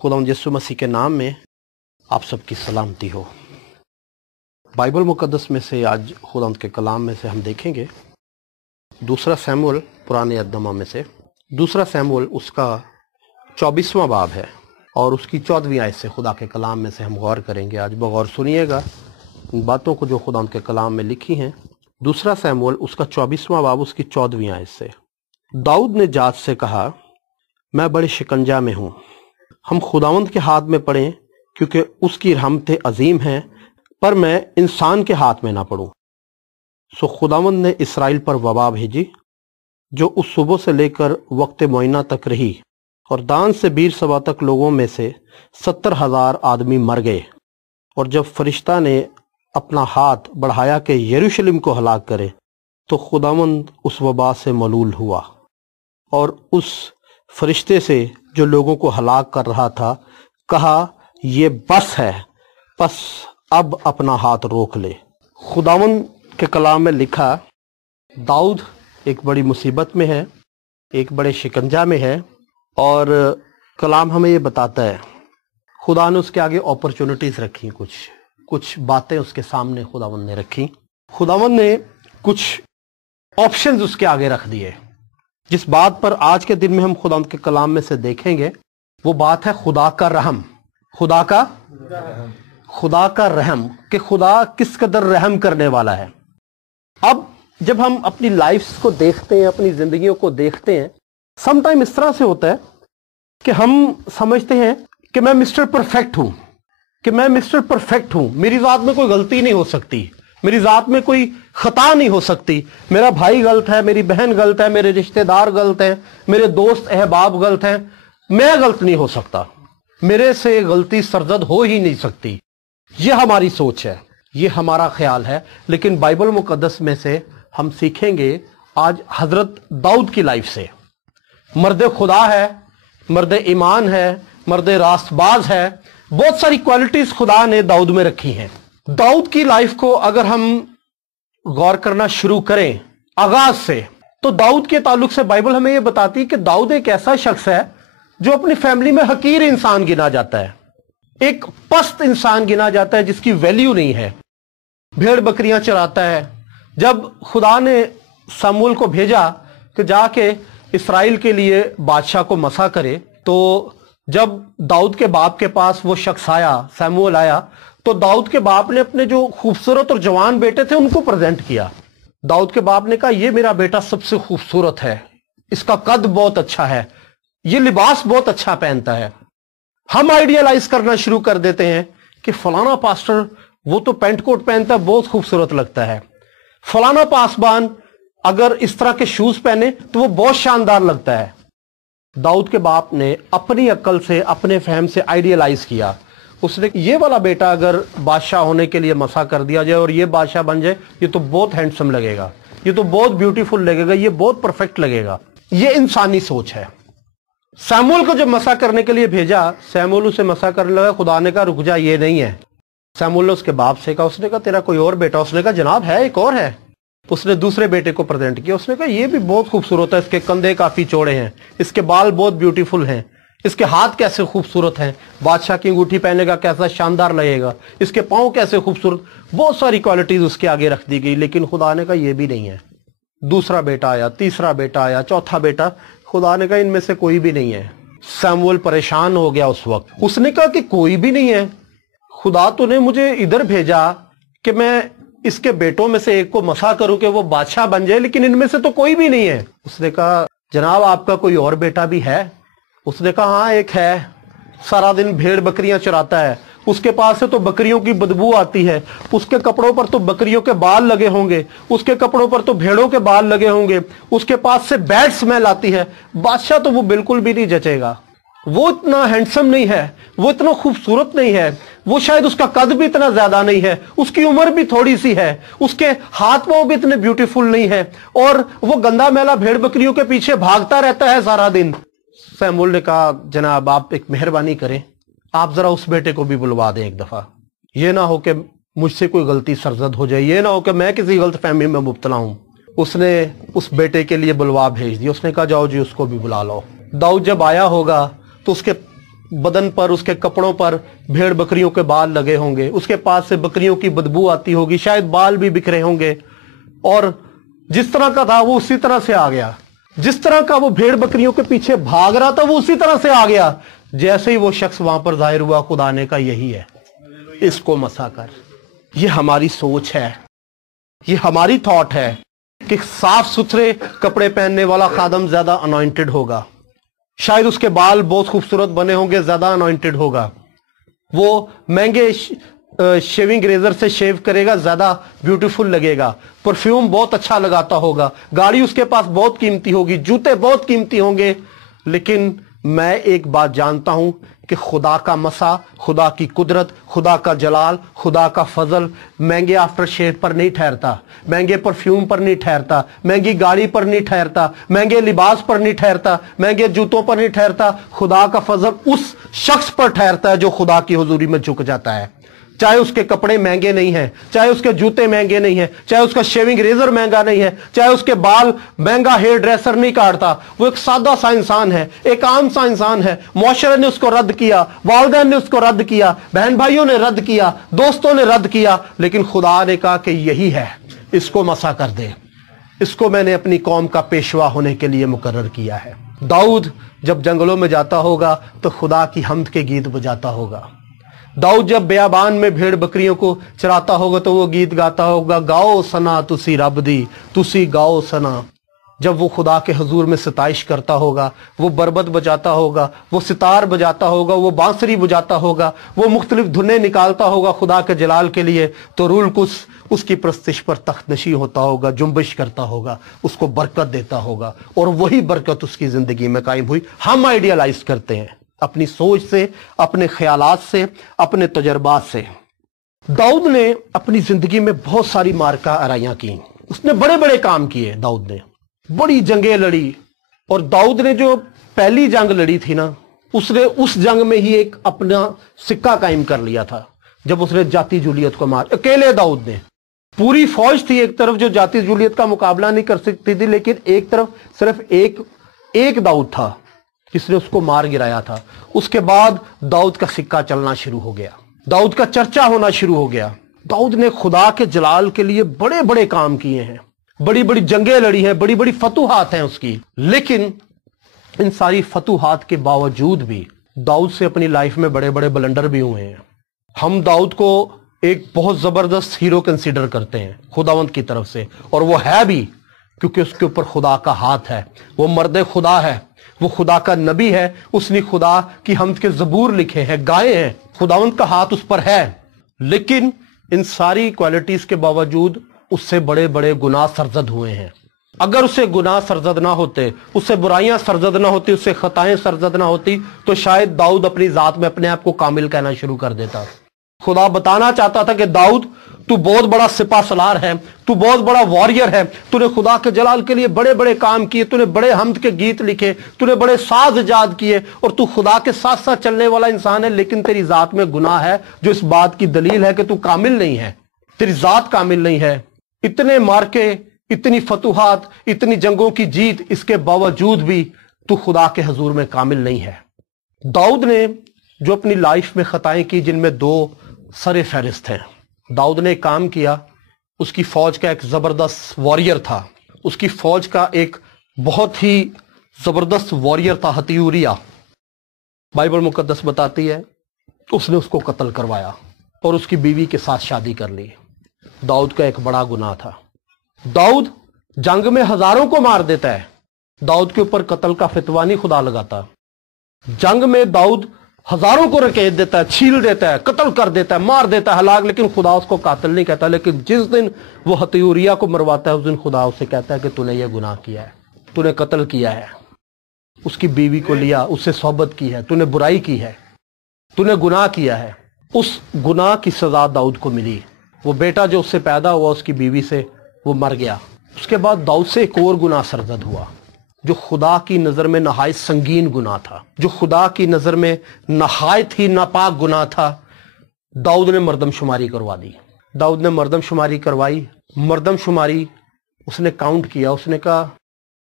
खुदावंद यीशु मसीह के नाम में आप सबकी सलामती हो। बाइबल मुकद्दस में से आज खुदावंद के कलाम में से हम देखेंगे दूसरा सैमुअल पुराने अहद में से दूसरा सैमुअल उसका 24वां बाब है और उसकी 14वीं आयत से खुदा के कलाम में से हम गौर करेंगे। आज बगौर सुनिएगा इन बातों को जो खुदावंद के कलाम में लिखी हैं। दूसरा सैमुअल उसका 24वां बाब उसकी 14वीं आयत से। दाऊद ने जात से कहा, मैं बड़े शिकंजा में हूँ, हम खुदावंद के हाथ में पड़ें क्योंकि उसकी रहमतें अजीम हैं, पर मैं इंसान के हाथ में ना पड़ूं। सो खुदावंद ने इसराइल पर वबा भेजी जो उस सुबह से लेकर वक्त मुअय्यना तक रही, और दान से बीर सबा तक लोगों में से 70,000 आदमी मर गए। और जब फरिश्ता ने अपना हाथ बढ़ाया कि यरूशलेम को हलाक करे, तो खुदावंद उस वबा से मलूल हुआ और उस फरिश्ते से जो लोगों को हलाक कर रहा था कहा, ये बस है, बस अब अपना हाथ रोक ले। खुदावंद के कलाम में लिखा, दाऊद एक बड़ी मुसीबत में है, एक बड़े शिकंजा में है, और कलाम हमें ये बताता है खुदा ने उसके आगे अपॉर्चुनिटीज रखी, कुछ बातें उसके सामने खुदावंद ने रखी। खुदावंद ने कुछ ऑप्शंस उसके आगे रख दिए। जिस बात पर आज के दिन में हम खुदावंद के कलाम में से देखेंगे वो बात है खुदा का रहम। खुदा का रहम कि खुदा किस कदर रहम करने वाला है। अब जब हम अपनी लाइफ्स को देखते हैं, अपनी जिंदगियों को देखते हैं, समटाइम इस तरह से होता है कि हम समझते हैं कि मैं मिस्टर परफेक्ट हूं, मेरी जात में कोई गलती नहीं हो सकती, मेरी जात में कोई खता नहीं हो सकती, मेरा भाई गलत है, मेरी बहन गलत है, मेरे रिश्तेदार गलत हैं, मेरे दोस्त अहबाब गलत हैं, मैं गलत नहीं हो सकता, मेरे से गलती सरजद हो ही नहीं सकती। ये हमारी सोच है, ये हमारा ख्याल है। लेकिन बाइबल मुकद्दस में से हम सीखेंगे आज हजरत दाऊद की लाइफ से। मर्द खुदा है, मर्द ईमान है, मर्द रास्तबाज है, बहुत सारी क्वालिटीज खुदा ने दाऊद में रखी हैं। दाऊद की लाइफ को अगर हम गौर करना शुरू करें आगाज से, तो दाऊद के ताल्लुक से बाइबल हमें यह बताती है कि दाऊद एक ऐसा शख्स है जो अपनी फैमिली में हकीर इंसान गिना जाता है, एक पस्त इंसान गिना जाता है जिसकी वैल्यू नहीं है, भेड़ बकरियां चराता है। जब खुदा ने शमूएल को भेजा कि जाके इसराइल के लिए बादशाह को मसा करे, तो जब दाऊद के बाप के पास वो शख्स आया, शमूएल आया, तो दाऊद के बाप ने अपने जो खूबसूरत और जवान बेटे थे उनको प्रेजेंट किया। दाऊद के बाप ने कहा, ये मेरा बेटा सबसे खूबसूरत है, इसका कद बहुत अच्छा है, ये लिबास बहुत अच्छा पहनता है। हम आइडियलाइज करना शुरू कर देते हैं कि फलाना पास्टर वो तो पेंट कोट पहनता है, बहुत खूबसूरत लगता है, फलाना पासबान अगर इस तरह के शूज पहने तो वो बहुत शानदार लगता है। दाऊद के बाप ने अपनी अक्ल से, अपने फहम से आइडियलाइज किया। उसने ये वाला बेटा अगर बादशाह होने के लिए मसा कर दिया जाए और ये बादशाह बन जाए, ये तो बहुत हैंडसम लगेगा, ये तो बहुत ब्यूटीफुल लगेगा, ये बहुत परफेक्ट लगेगा। ये इंसानी सोच है। शमूएल को जब मसा करने के लिए भेजा, शमूएल उसे मसा करने लगा, खुदा ने कहा रुक जा, ये नहीं है। शमूएल ने उसके बाप से कहा, उसने कहा तेरा कोई और बेटा? उसने कहा जनाब है, एक और है। उसने दूसरे बेटे को प्रेजेंट किया, उसने कहा ये भी बहुत खूबसूरत है, इसके कंधे काफी चौड़े हैं, इसके बाल बहुत ब्यूटीफुल हैं, इसके हाथ कैसे खूबसूरत हैं, बादशाह की अंगूठी पहनेगा कैसा शानदार लगेगा, इसके पांव कैसे खूबसूरत, बहुत सारी क्वालिटीज उसके आगे रख दी गई। लेकिन खुदा ने कहा ये भी नहीं है। दूसरा बेटा आया, तीसरा बेटा आया, चौथा बेटा, खुदा ने कहा इनमें से कोई भी नहीं है। शमूएल परेशान हो गया उस वक्त। उसने कहा कि कोई भी नहीं है, खुदा तूने मुझे इधर भेजा कि मैं इसके बेटों में से एक को मसा करूं कि वो बादशाह बन जाए, लेकिन इनमें से तो कोई भी नहीं है। उसने कहा जनाब आपका कोई और बेटा भी है? उसने कहा हाँ एक है, सारा दिन भेड़ बकरियां चराता है, उसके पास से तो बकरियों की बदबू आती है, उसके कपड़ों पर तो बकरियों के बाल लगे होंगे, उसके कपड़ों पर तो भेड़ों के बाल लगे होंगे, उसके पास से बैड स्मेल आती है, बादशाह तो वो बिल्कुल भी नहीं जचेगा, वो इतना हैंडसम नहीं है, वो इतना खूबसूरत नहीं है, वो शायद उसका कद भी इतना ज्यादा नहीं है, उसकी उम्र भी थोड़ी सी है, उसके हाथ पांव भी इतने ब्यूटीफुल नहीं है, और वो गंदा मैला भेड़ बकरियों के पीछे भागता रहता है सारा दिन। शमूएल ने कहा जनाब आप एक मेहरबानी करें, आप जरा उस बेटे को भी बुलवा दें एक दफा, ये ना हो कि मुझसे कोई गलती सरजद हो जाए, ये ना हो कि मैं किसी गलत फहमी में मुब्तला हूं। उसने उस बेटे के लिए बुलवा भेज दिया। उसने कहा जाओ जी उसको भी बुला लो। दाऊद जब आया होगा तो उसके बदन पर, उसके कपड़ों पर भेड़ बकरियों के बाल लगे होंगे, उसके पास से बकरियों की बदबू आती होगी, शायद बाल भी बिखरे होंगे, और जिस तरह का था वो उसी तरह से आ गया। जिस तरह का वो भेड़ बकरियों के पीछे भाग रहा था वो उसी तरह से आ गया। जैसे ही वो शख्स वहां पर जाहिर हुआ, खुदा ने कहा यही है, इसको मसा कर। ये हमारी सोच है, ये हमारी थॉट है कि साफ सुथरे कपड़े पहनने वाला खादम ज्यादा अनॉइंटेड होगा, शायद उसके बाल बहुत खूबसूरत बने होंगे, ज्यादा अनॉइंटेड होगा, वो महंगे शेविंग रेजर से शेव करेगा, ज्यादा ब्यूटीफुल लगेगा, परफ्यूम बहुत अच्छा लगाता होगा, गाड़ी उसके पास बहुत कीमती होगी, जूते बहुत कीमती होंगे। लेकिन मैं एक बात जानता हूं कि खुदा का मसा, खुदा की कुदरत, खुदा का जलाल, खुदा का फजल महंगे आफ्टर शेव पर नहीं ठहरता, महंगे परफ्यूम पर नहीं ठहरता, महंगी गाड़ी पर नहीं ठहरता, महंगे लिबास पर नहीं ठहरता, महंगे जूतों पर नहीं ठहरता। खुदा का फजल उस शख्स पर ठहरता है जो खुदा की हुजूरी में झुक जाता है। चाहे उसके कपड़े महंगे नहीं हैं, चाहे उसके जूते महंगे नहीं हैं, चाहे उसका शेविंग रेजर महंगा नहीं है, चाहे उसके बाल महंगा हेयर ड्रेसर नहीं काटता, वो एक सादा सा इंसान है, एक आम सा इंसान है। मुआशरे ने उसको रद्द किया, वालिदैन ने उसको रद्द किया, बहन भाइयों ने रद्द किया, दोस्तों ने रद्द किया, लेकिन खुदा ने कहा कि यही है, इसको मसा कर दे, इसको मैंने अपनी कौम का पेशवा होने के लिए मुकर्रर किया है। दाऊद जब जंगलों में जाता होगा तो खुदा की हम्द के गीत बजाता होगा। दाऊद जब बियाबान में भेड़ बकरियों को चराता होगा तो वो गीत गाता होगा, गाओ सना तुसी रब दी, तुसी गाओ सना। जब वो खुदा के हुजूर में सताइश करता होगा, वो बरबत बजाता होगा, वो सितार बजाता होगा, वो बांसुरी बजाता होगा, वो मुख्तलिफ धुनें निकालता होगा खुदा के जलाल के लिए, तो रूल कुछ उसकी प्रस्तिश पर तख्त नशी होता होगा, जुम्बिश करता होगा, उसको बरकत देता होगा, और वही बरकत उसकी जिंदगी में कायम हुई। हम आइडियलाइज करते हैं अपनी सोच से, अपने ख्यालात से, अपने तजर्बात से। दाऊद ने अपनी जिंदगी में बहुत सारी मार्का आराइयां की, उसने बड़े बड़े काम किए, दाऊद ने बड़ी जंगें लड़ी। और दाऊद ने जो पहली जंग लड़ी थी ना, उसने उस जंग में ही एक अपना सिक्का कायम कर लिया था, जब उसने जाति जूलियत को मार, अकेले दाऊद ने। पूरी फौज थी एक तरफ जो जाति जूलियत का मुकाबला नहीं कर सकती थी, लेकिन एक तरफ सिर्फ एक दाऊद था जिसने उसको मार गिराया था। उसके बाद दाऊद का सिक्का चलना शुरू हो गया, दाऊद का चर्चा होना शुरू हो गया। दाऊद ने खुदा के जलाल के लिए बड़े बड़े काम किए हैं, बड़ी बड़ी जंगें लड़ी हैं, बड़ी बड़ी फतूहात हैं उसकी। लेकिन इन सारी फतूहात के बावजूद भी दाऊद से अपनी लाइफ में बड़े बड़े बलंडर भी हुए हैं। हम दाऊद को एक बहुत जबरदस्त हीरो कंसीडर करते हैं खुदावंत की तरफ से, और वो है भी, क्योंकि उसके ऊपर खुदा का हाथ है, वो मर्द खुदा है, वो खुदा का नबी है, उसने खुदा की हमद के जबूर लिखे हैं, गाए हैं, खुदावंत का हाथ उस पर है। लेकिन इन सारी क्वालिटीज के बावजूद उससे बड़े बड़े गुनाह सरजद हुए हैं। अगर उसे गुनाह सरजद ना होते, उससे बुराइयां सरजद ना होती, उससे खताएं सरजद ना होती, तो शायद दाऊद अपनी जात में अपने आप को कामिल कहना शुरू कर देता। खुदा बताना चाहता था कि दाऊद तू बहुत बड़ा सिपा सलार है, तू बहुत बड़ा वॉरियर है, तूने खुदा के जलाल के लिए बड़े बड़े काम किए, तूने बड़े हम्द के गीत लिखे, तूने बड़े साज इजाद किए, और तू खुदा के साथ साथ चलने वाला इंसान है, लेकिन तेरी जात में गुनाह है, जो इस बात की दलील है कि तू कामिल नहीं है, तेरी जात कामिल नहीं है। इतने मार्के, इतनी फतूहात, इतनी जंगों की जीत, इसके बावजूद भी तू खुदा के हुजूर में कामिल नहीं है। दाऊद ने जो अपनी लाइफ में खताएं की, जिनमें दो सरे फहरिस्त हैं। दाऊद ने काम किया, उसकी फौज का एक जबरदस्त वॉरियर था, उसकी फौज का एक बहुत ही जबरदस्त वॉरियर था हत्यूरिया। बाइबल मुकद्दस बताती है उसने उसको कत्ल करवाया और उसकी बीवी के साथ शादी कर ली। दाऊद का एक बड़ा गुनाह था। दाऊद जंग में हजारों को मार देता है, दाऊद के ऊपर कत्ल का फितवा नहीं खुदा लगाता। जंग में दाऊद हजारों को रकेत देता है, छील देता है, कत्ल कर देता है, मार देता है हलाक, लेकिन खुदा उसको कातिल नहीं कहता। लेकिन जिस दिन वो हत्यूरिया को मरवाता है, उस दिन खुदा उससे कहता है कि तूने ये गुनाह किया है, तूने कत्ल किया है, उसकी बीवी को लिया, उससे सोहबत की है, तूने बुराई की है, तूने गुनाह किया है। उस गुनाह की सजा दाऊद को मिली। वो बेटा जो उससे पैदा हुआ, उसकी बीवी से, वो मर गया। उसके बाद दाऊद से एक और गुनाह सरजद हुआ, जो खुदा की नजर में नहायत संगीन गुनाह था, जो खुदा की नजर में नहायत ही नापाक गुनाह था। दाऊद ने मर्दमशुमारी करवा दी। दाऊद ने मर्दमशुमारी करवाई। मर्दमशुमारी उसने काउंट किया, उसने कहा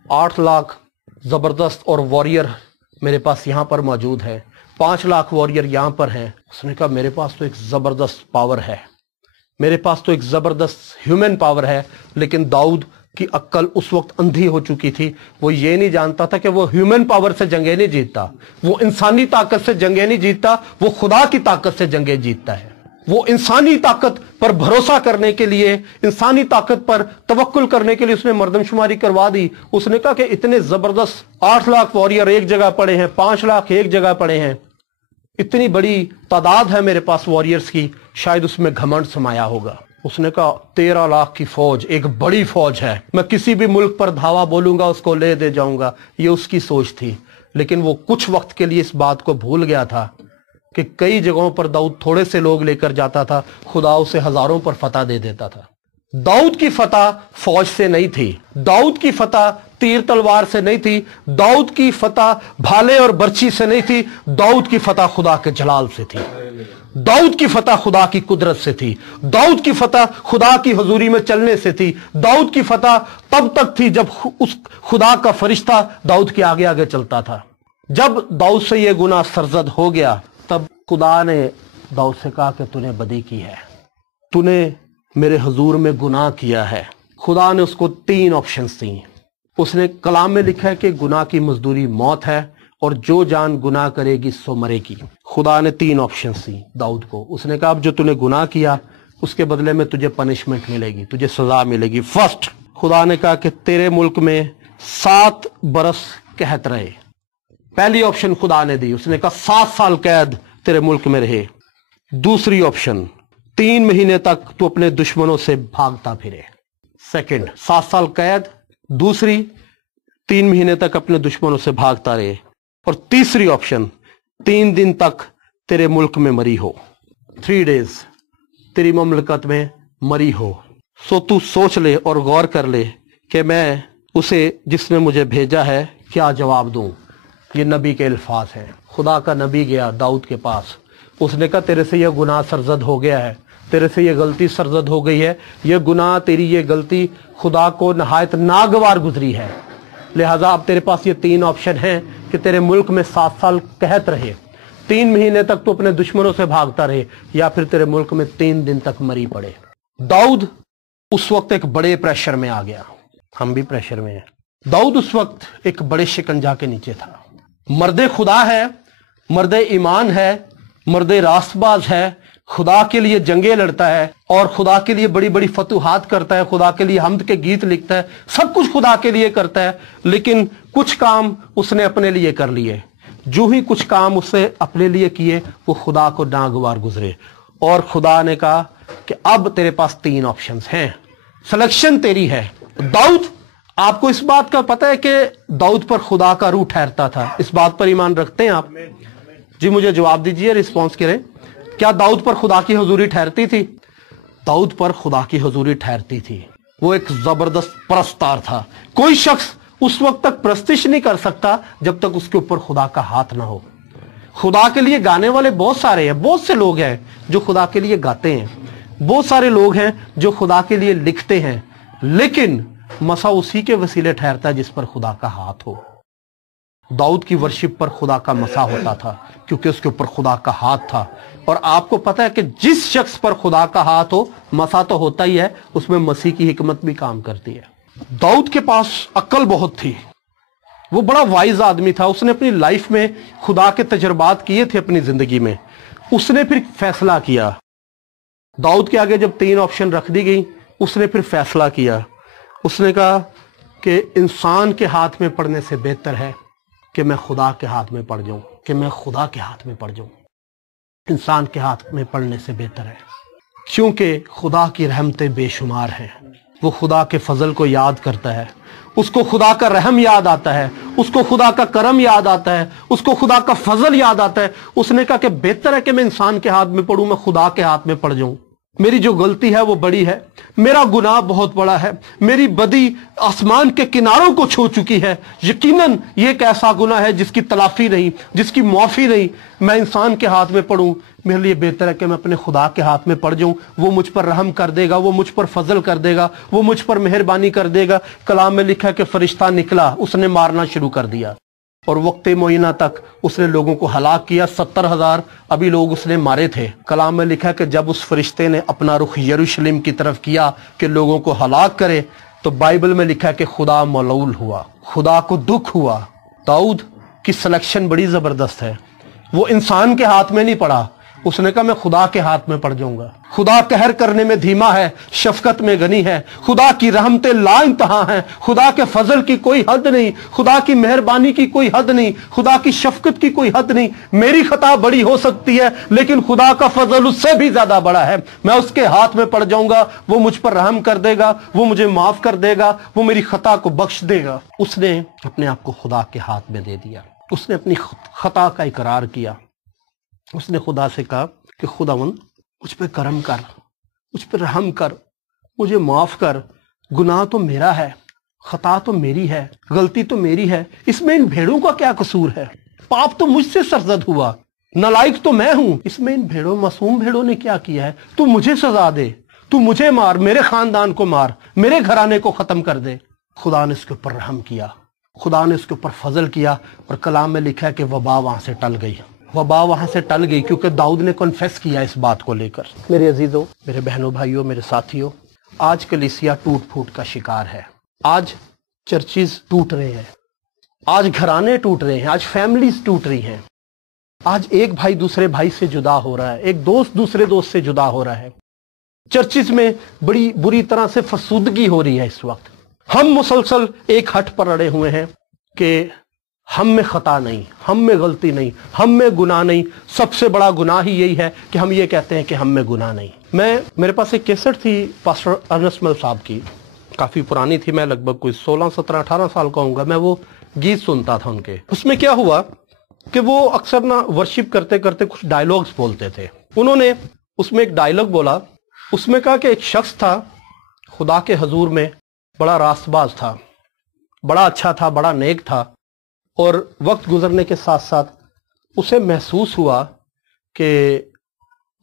8 लाख जबरदस्त और वॉरियर मेरे पास यहां पर मौजूद है, 5 लाख वॉरियर यहां पर हैं। उसने कहा मेरे पास तो एक जबरदस्त पावर है, मेरे पास तो एक जबरदस्त ह्यूमन पावर है। लेकिन दाऊद की अक्ल उस वक्त अंधी हो चुकी थी। वो ये नहीं जानता था कि वो ह्यूमन पावर से जंगें नहीं जीतता, वो इंसानी ताकत से जंगें नहीं जीतता, वो खुदा की ताकत से जंगें जीतता है। वो इंसानी ताकत पर भरोसा करने के लिए, इंसानी ताकत पर तवक्कुल करने के लिए उसने मर्दमशुमारी करवा दी। उसने कहा कि इतने जबरदस्त 8 लाख वॉरियर एक जगह पड़े हैं, 5 लाख एक जगह पड़े हैं, इतनी बड़ी तादाद है मेरे पास वॉरियर्स की, शायद उसमें घमंड समाया होगा। उसने कहा 13 लाख की फौज, एक बड़ी फौज है, मैं किसी भी मुल्क पर धावा बोलूंगा उसको ले दे जाऊंगा। ये उसकी सोच थी। लेकिन वो कुछ वक्त के लिए इस बात को भूल गया था कि कई जगहों पर दाऊद थोड़े से लोग लेकर जाता था, खुदा उसे हजारों पर फतह दे देता था। दाऊद की फतह फौज से नहीं थी, दाऊद की फतह तीर तलवार से नहीं थी, दाऊद की फतह भाले और बर्छी से नहीं थी, दाऊद की फतह खुदा के जलाल से थी, दाऊद की फतह खुदा की कुदरत से थी, दाऊद की फतह खुदा की हुजूरी में चलने से थी। दाऊद की फतह तब तक थी जब उस खुदा का फरिश्ता दाऊद के आगे आगे चलता था। जब दाऊद से यह गुनाह सरजद हो गया, तब खुदा ने दाऊद से कहा कि तूने बदी की है, तूने मेरे हुजूर में गुनाह किया है। खुदा ने उसको 3 ऑप्शंस दी। उसने कलाम में लिखा है कि गुनाह की मजदूरी मौत है और जो जान गुनाह करेगी सो मरेगी। खुदा ने 3 ऑप्शंस दी दाऊद को। उसने कहा अब जो तूने गुनाह किया उसके बदले में तुझे पनिशमेंट मिलेगी, तुझे सजा मिलेगी। फर्स्ट, खुदा ने कहा कि तेरे मुल्क में 7 बरस कहत रहे। पहली ऑप्शन खुदा ने दी, उसने कहा 7 साल कैद तेरे मुल्क में रहे। दूसरी ऑप्शन, 3 महीने तक तू अपने दुश्मनों से भागता फिरे। सेकंड, 7 साल कैद। दूसरी, 3 महीने तक अपने दुश्मनों से भागता रहे। और तीसरी ऑप्शन, 3 दिन तक तेरे मुल्क में मरी हो, 3 डेज तेरी ममलकत में मरी हो। सो तू सोच ले और गौर कर ले कि मैं उसे जिसने मुझे भेजा है क्या जवाब दूं। ये नबी के अल्फाज हैं। खुदा का नबी गया दाऊद के पास, उसने कहा तेरे से यह गुनाह सरजद हो गया है, तेरे से यह गलती सरजद हो गई है, यह गुनाह, तेरी यह गलती खुदा को नहायत नागवार गुजरी है। लिहाजा अब तेरे पास ये 3 ऑप्शन हैं कि तेरे मुल्क में 7 साल कहत रहे, 3 महीने तक तू अपने दुश्मनों से भागता रहे, या फिर तेरे मुल्क में 3 दिन तक मरी पड़े। दाऊद उस वक्त एक बड़े प्रेशर में आ गया। हम भी प्रेशर में हैं। दाऊद उस वक्त एक बड़े शिकंजा के नीचे था। मर्दे खुदा है, मर्दे ईमान है, मर्दे रास्तबाज है, खुदा के लिए जंगे लड़ता है और खुदा के लिए बड़ी बड़ी फतूहात करता है, खुदा के लिए हम्द के गीत लिखता है, सब कुछ खुदा के लिए करता है। लेकिन कुछ काम उसने अपने लिए कर लिए। जो ही कुछ काम उसने अपने लिए किए वो खुदा को नागवार गुजरे। और खुदा ने कहा कि अब तेरे पास 3 ऑप्शंस हैं, सिलेक्शन तेरी है। दाऊद, आपको इस बात का पता है कि दाऊद पर खुदा का रूह ठहरता था? इस बात पर ईमान रखते हैं आप? जी मुझे जवाब दीजिए, रिस्पॉन्स करें। क्या दाऊद पर खुदा की हुजूरी ठहरती थी? दाऊद पर खुदा की हुजूरी ठहरती थी। वो एक जबरदस्त परस्तार था। कोई शख्स उस वक्त तक प्रस्तिश नहीं कर सकता जब तक उसके ऊपर खुदा का हाथ ना हो। खुदा के लिए गाने वाले बहुत सारे हैं, बहुत से लोग हैं जो खुदा के लिए गाते हैं, बहुत सारे लोग हैं जो खुदा के लिए लिखते हैं, लेकिन मसा उसी के वसीले ठहरता है जिस पर खुदा का हाथ हो। दाऊद की वर्शिप पर खुदा का मसा होता था क्योंकि उसके ऊपर खुदा का हाथ था। और आपको पता है कि जिस शख्स पर खुदा का हाथ हो, मसा तो होता ही है, उसमें मसीह की हिकमत भी काम करती है। दाऊद के पास अक्ल बहुत थी, वो बड़ा वाइज आदमी था। उसने अपनी लाइफ में खुदा के तजर्बात किए थे अपनी जिंदगी में। उसने फिर फैसला किया। दाऊद के आगे जब 3 ऑप्शन रख दी गई, उसने फिर फैसला किया। उसने कहा कि इंसान के हाथ में पड़ने से बेहतर है कि मैं खुदा के हाथ में पड़ जाऊं, कि मैं खुदा के हाथ में पड़ जाऊं। इंसान के हाथ में पड़ने से बेहतर है, क्योंकि खुदा की रहमतें बेशुमार हैं। वो खुदा के फजल को याद करता है, उसको खुदा का रहम याद आता है, उसको खुदा का करम याद आता है, उसको खुदा का फजल याद आता है। उसने कहा कि बेहतर है कि मैं इंसान के हाथ में पड़ूं, मैं खुदा के हाथ में पड़ जाऊं। मेरी जो गलती है वो बड़ी है, मेरा गुनाह बहुत बड़ा है, मेरी बदी आसमान के किनारों को छू चुकी है। यकीनन ये एक ऐसा गुनाह है जिसकी तलाफी नहीं, जिसकी माफी नहीं। मैं इंसान के हाथ में पड़ूं, मेरे लिए बेहतर है कि मैं अपने खुदा के हाथ में पड़ जाऊं। वो मुझ पर रहम कर देगा, वो मुझ पर फजल कर देगा, वो मुझ पर मेहरबानी कर देगा। कलाम में लिखा है कि फरिश्ता निकला, उसने मारना शुरू कर दिया। اور وقت معینہ تک اس نے لوگوں کو ہلاک کیا. 70,000 ابھی لوگ اس نے مارے تھے. کلام میں لکھا کہ جب اس فرشتے نے اپنا رخ یروشلم کی طرف کیا کہ لوگوں کو ہلاک کرے تو بائبل میں لکھا کہ خدا ملعون ہوا, خدا کو دکھ ہوا. داؤد کی سلیکشن بڑی زبردست ہے. وہ انسان کے ہاتھ میں نہیں پڑا, اس نے کہا میں خدا کے ہاتھ میں پڑ جاؤں گا. خدا قہر کرنے میں دھیما ہے, شفقت میں غنی ہے. خدا کی رحمتیں لا انتہا ہیں. خدا کے فضل کی کوئی حد نہیں, خدا کی مہربانی کی کوئی حد نہیں, خدا کی شفقت کی کوئی حد نہیں. میری خطا بڑی ہو سکتی ہے لیکن خدا کا فضل اس سے بھی زیادہ بڑا ہے. میں اس کے ہاتھ میں پڑ جاؤں گا, وہ مجھ پر رحم کر دے گا, وہ مجھے معاف کر دے گا, وہ میری خطا کو بخش دے گا. اس نے اپنے آپ کو خدا کے ہاتھ میں دے دیا. اس نے اپنی خطا کا اقرار کیا. اس نے خدا سے کہا کہ خداوند مجھ پہ کرم کر, مجھ پہ رحم کر, مجھے معاف کر. گناہ تو میرا ہے, خطا تو میری ہے, غلطی تو میری ہے. اس میں ان بھیڑوں کا کیا قصور ہے؟ پاپ تو مجھ سے سرزد ہوا, نالائق تو میں ہوں. اس میں ان بھیڑوں, معصوم بھیڑوں نے کیا کیا ہے؟ تو مجھے سزا دے, تو مجھے مار, میرے خاندان کو مار, میرے گھرانے کو ختم کر دے. خدا نے اس کے اوپر رحم کیا, خدا نے اس کے اوپر فضل کیا. اور کلام میں لکھا ہے کہ وبا وہاں سے ٹل گئی. وبا وہاں سے ٹل گئی کیونکہ داؤد نے کنفیس کیا اس بات کو لے کر. میرے عزیزوں, میرے بہنوں بھائیوں, میرے ساتھیوں, آج کلیسیا ٹوٹ پھوٹ کا شکار ہے. آج چرچز ٹوٹ رہے ہیں, آج گھرانے ٹوٹ رہے ہیں, آج فیملیز ٹوٹ رہی ہیں. آج ایک بھائی دوسرے بھائی سے جدا ہو رہا ہے, ایک دوست دوسرے دوست سے جدا ہو رہا ہے. چرچز میں بڑی بری طرح سے فسودگی ہو رہی ہے اس وقت. ہم مسلسل ایک ہٹ پر اڑے ہوئے ہیں کہ ہم میں خطا نہیں, ہم میں غلطی نہیں, ہم میں گناہ نہیں. سب سے بڑا گناہ ہی یہی ہے کہ ہم یہ کہتے ہیں کہ ہم میں گناہ نہیں. میرے پاس ایک کیسٹ تھی پاسٹر ارنسٹ مل صاحب کی, کافی پرانی تھی. میں لگ بھگ کوئی 16, 17, 18 سال کا ہوں گا. میں وہ گیت سنتا تھا ان کے. اس میں کیا ہوا کہ وہ اکثر نا ورشپ کرتے کرتے کچھ ڈائیلاگز بولتے تھے. انہوں نے اس میں ایک ڈائیلاگ بولا, اس میں کہا کہ ایک شخص تھا خدا کے حضور میں, بڑا راست باز تھا, بڑا اچھا تھا, بڑا نیک تھا. اور وقت گزرنے کے ساتھ ساتھ اسے محسوس ہوا کہ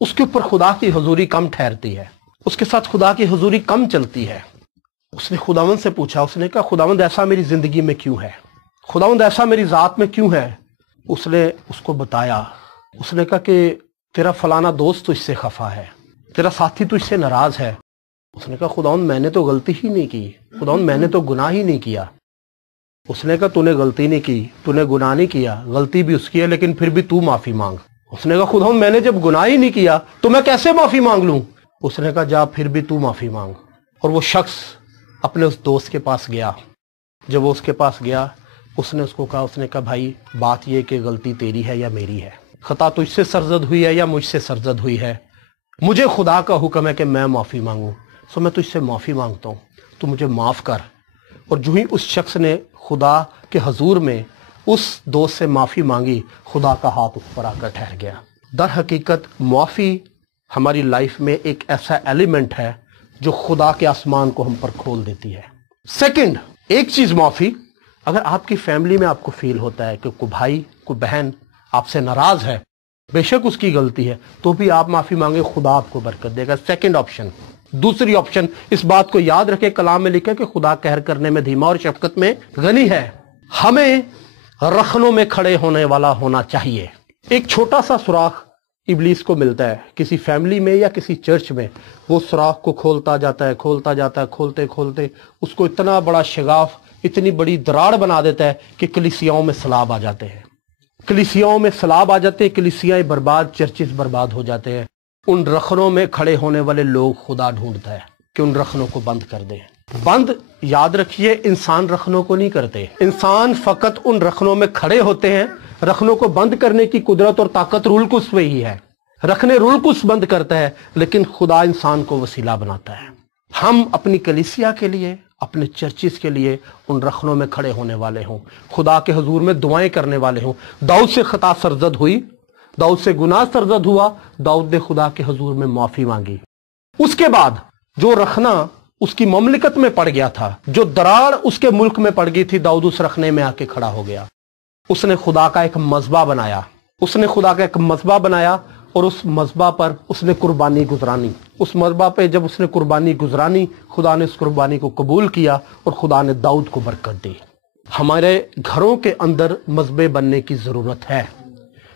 اس کے اوپر خدا کی حضوری کم ٹھہرتی ہے, اس کے ساتھ خدا کی حضوری کم چلتی ہے. اس نے خداوند سے پوچھا, اس نے کہا خداوند ایسا میری زندگی میں کیوں ہے, خداوند ایسا میری ذات میں کیوں ہے. اس نے اس کو بتایا. اس نے کہا کہ تیرا فلانا دوست تجھ سے خفا ہے, تیرا ساتھی تجھ سے ناراض ہے. اس نے کہا خداوند میں نے تو غلطی ہی نہیں کی, خداوند میں نے تو گناہ ہی نہیں کیا. اس نے کہا تو نے غلطی نہیں کی, تو نے گناہ نہیں کیا, غلطی بھی اس کی ہے لیکن پھر بھی تو معافی مانگ. اس نے کہا خداوند میں نے جب گناہ ہی نہیں کیا تو میں کیسے معافی مانگ لوں. اس نے کہا جا پھر بھی تو معافی مانگ. اور وہ شخص اپنے اس دوست کے پاس گیا. جب وہ اس کے پاس گیا, اس نے اس کو کہا, اس نے کہا بھائی بات یہ کہ غلطی تیری ہے یا میری ہے, خطا تجھ سے سرزد ہوئی ہے یا مجھ سے سرزد ہوئی ہے. مجھے خدا کا حکم ہے کہ میں معافی مانگوں, سو میں تجھ سے معافی مانگتا ہوں, تو مجھے معاف کر. اور جو ہی اس شخص نے خدا کے حضور میں اس دوست سے معافی مانگی, خدا کا ہاتھ اس پر آ کر ٹھہر گیا. در حقیقت معافی ہماری لائف میں ایک ایسا ایلیمنٹ ہے جو خدا کے آسمان کو ہم پر کھول دیتی ہے. سیکنڈ, ایک چیز معافی, اگر آپ کی فیملی میں آپ کو فیل ہوتا ہے کہ کوئی بھائی کوئی بہن آپ سے ناراض ہے, بے شک اس کی غلطی ہے, تو بھی آپ معافی مانگے, خدا آپ کو برکت دے گا. Second option. دوسری آپشن, اس بات کو یاد رکھے, کلام میں لکھا کہ خدا قہر کرنے میں دھیما اور شفقت میں غنی ہے. ہمیں رخنوں میں کھڑے ہونے والا ہونا چاہیے. ایک چھوٹا سا سوراخ ابلیس کو ملتا ہے کسی فیملی میں یا کسی چرچ میں, وہ سوراخ کو کھولتا جاتا ہے, کھولتا جاتا ہے, کھولتے کھولتے اس کو اتنا بڑا شگاف, اتنی بڑی دراڑ بنا دیتا ہے کہ کلیسیاؤں میں سیلاب آ جاتے ہیں. کلیسیاؤں میں سیلاب آ جاتے ہیں, کلیسیاں برباد, چرچز برباد ہو جاتے ہیں. ان رخنوں میں کھڑے ہونے والے لوگ خدا ڈھونڈتا ہے کہ ان رخنوں کو بند کر دیں. بند, یاد رکھیے, انسان رخنوں کو نہیں کرتے, انسان فقط ان رخنوں میں کھڑے ہوتے ہیں. رخنوں کو بند کرنے کی قدرت اور طاقت رول قدس میں ہی ہے. رکھنے رول قدس بند کرتا ہے, لیکن خدا انسان کو وسیلہ بناتا ہے. ہم اپنی کلیسیا کے لیے, اپنے چرچز کے لیے ان رخنوں میں کھڑے ہونے والے ہوں, خدا کے حضور میں دعائیں کرنے والے ہوں. داؤد سے خطا سرزد ہوئی, داؤد سے گناہ سرزد ہوا, داؤد نے خدا کے حضور میں معافی مانگی. اس کے بعد جو رخنا اس کی مملکت میں پڑ گیا تھا, جو دراڑ اس کے ملک میں پڑ گئی تھی, داؤد اس رخنے میں آ کے کھڑا ہو گیا. اس نے خدا کا ایک مذبح بنایا, اس نے خدا کا ایک مذبح بنایا, اور اس مذبح پر اس نے قربانی گزرانی. اس مذبح پہ جب اس نے قربانی گزرانی, خدا نے اس قربانی کو قبول کیا اور خدا نے داؤد کو برکت دی. हमारे घरों के अंदर मजहबे बनने की जरूरत है,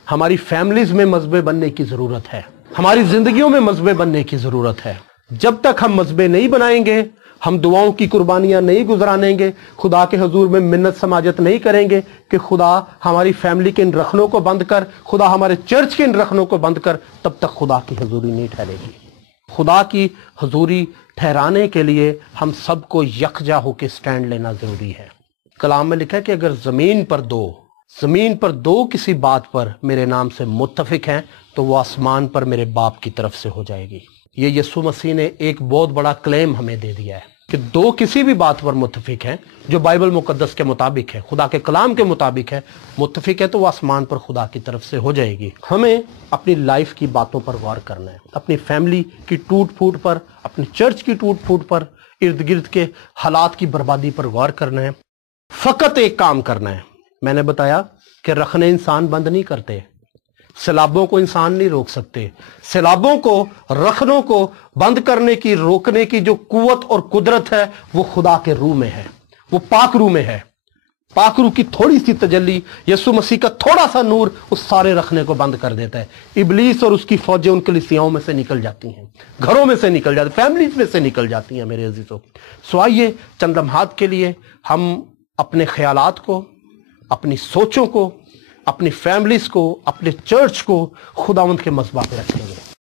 हमारी फैमिलीज में मजहबे बनने की जरूरत है, हमारी जिंदगियों में मजहबे बनने की जरूरत है। जब तक हम मजहबे नहीं बनाएंगे, हम दुआओं की कुर्बानियां नहीं गुजरानेंगे, खुदा के हुजूर में मिन्नत समाजत नहीं करेंगे कि खुदा हमारी फैमिली के इन रखनों को बंद कर, खुदा हमारे चर्च के इन रखनों को बंद कर, तब तक खुदा की हुजूरी नहीं ठहरेगी। खुदा की हुजूरी ठहराने के लिए हम सबको यकजा होकर स्टैंड लेना जरूरी है। कलाम में लिखा है कि अगर जमीन पर दो किसी बात पर मेरे नाम से मुत्तफिक हैं तो वो आसमान पर मेरे बाप की तरफ से हो जाएगी। ये यीशु मसीह ने एक बहुत बड़ा क्लेम हमें दे दिया है कि दो किसी भी बात पर मुत्तफिक हैं, जो बाइबल मुकद्दस के मुताबिक है, खुदा के कलाम के मुताबिक है, मुत्तफिक है, तो वो आसमान पर खुदा की तरफ से हो जाएगी। हमें अपनी लाइफ की बातों पर गौर करना है, अपनी फैमिली की टूट फूट पर, अपनी चर्च की टूट फूट पर, इर्द गिर्द के हालात की बर्बादी पर गौर करना है। फकत एक काम करना है, मैंने बताया कि रखने इंसान बंद नहीं करते, सैलाबों को इंसान नहीं रोक सकते। सैलाबों को, रखनों को बंद करने की, रोकने की जो कुव्वत और कुदरत है वो खुदा के रूह में है, वो पाक रूह में है। पाक रूह की थोड़ी सी तजल्ली, यीशु मसीह का थोड़ा सा नूर उस सारे रखने को बंद कर देता है। इब्लीस और उसकी फौजें उन कलीसियाओं में से निकल जाती हैं, घरों में से निकल जाती, फैमिलीज में से निकल जाती हैं मेरे अजीजों। सो आइए चंद लम्हात के लिए हम अपने ख्यालात को, अपनी सोचों को, अपनी फैमिलीज को, अपने चर्च को खुदावंद के मज़बा पे रखेंगे।